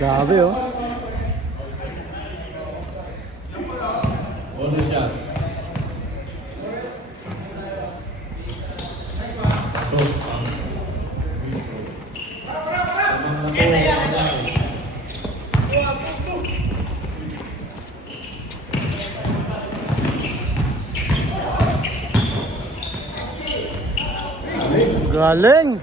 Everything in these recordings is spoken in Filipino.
Grabe oh. Bonus shot. Galing.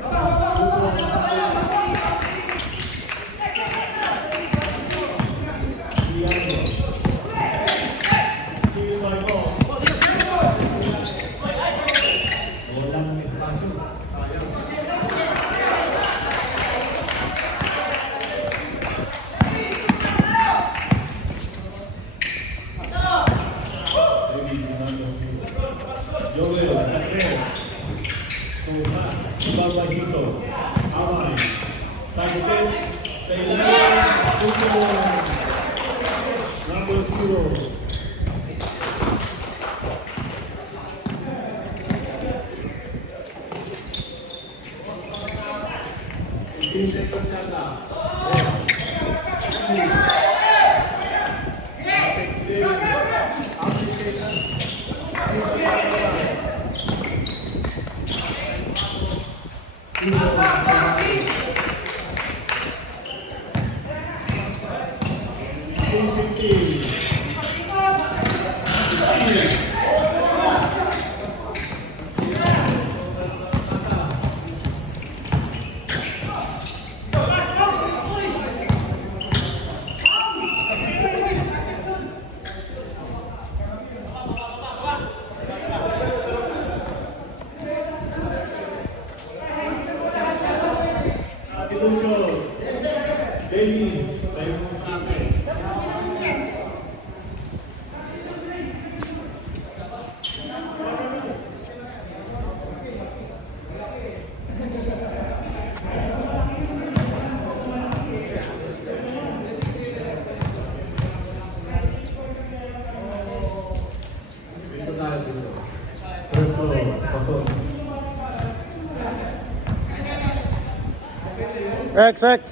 XX.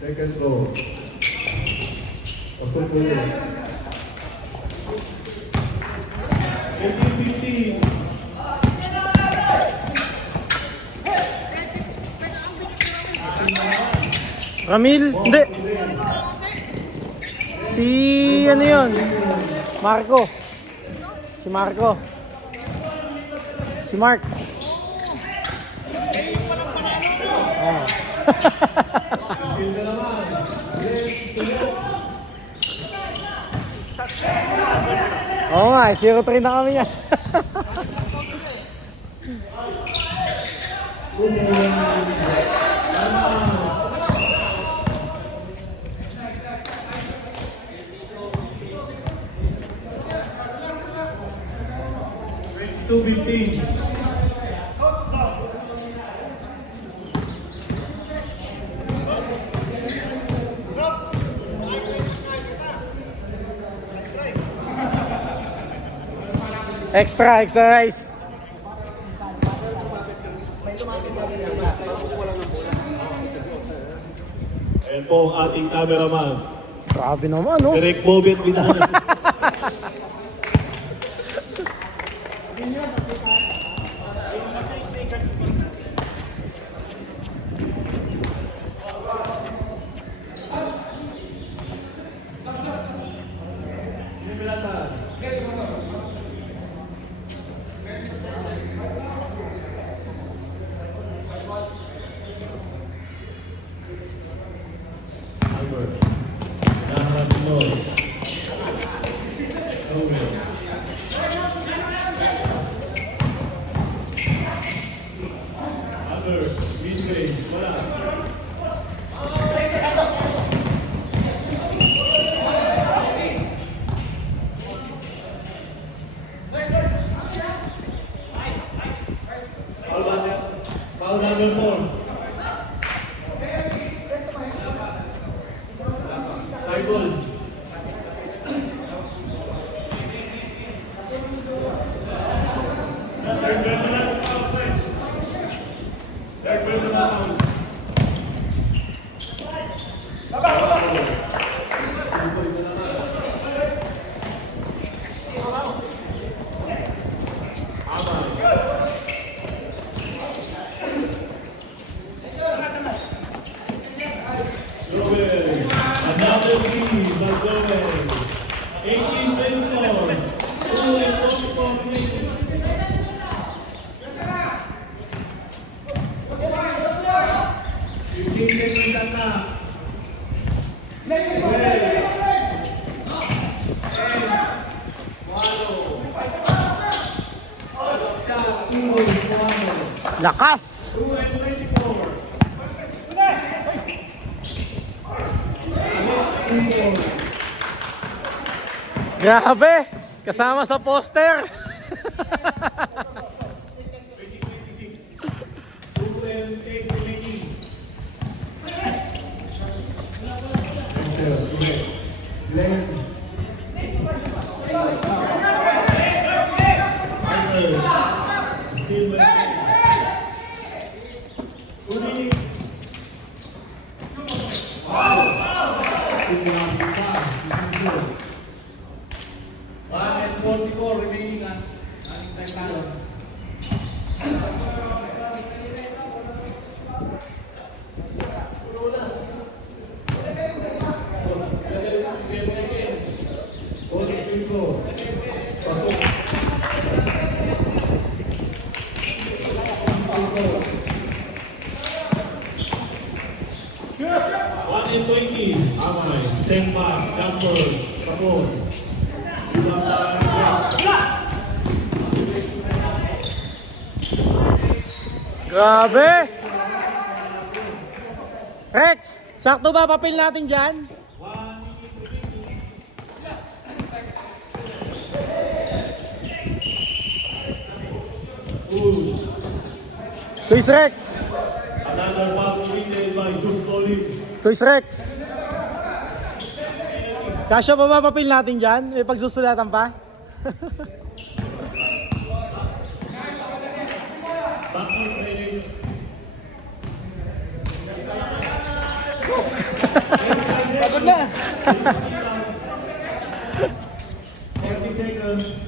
Second row. Pasok po yun. 50-50. Ramil? Hindi. Si ano yun? Marco. Si Marco. Si Mark. Oh. Oo nga, 0-3 na kami yan. Extra rice. Ayan po ang ating cameraman. Grabe naman, no? Direct Bobet Binana. Foul number 4. Cycle. Let's go. 18-24. 2-44 remaining. Lakas! Grabe! Kasama sa poster! Still with 2 minutes. One and 44 remaining on ating time. One and 20. Amay. 10 pass. Jumper. Tapos. Ilang tayo. Grabe! Rex! Sakto ba papel natin dyan? Kuis Rex! Another pass committed by Sus Colin. Kuis Rex! Kasya pa ba papel natin dyan? May pagsusulatan pa? Backcourt ready. Pagod na! 40 seconds.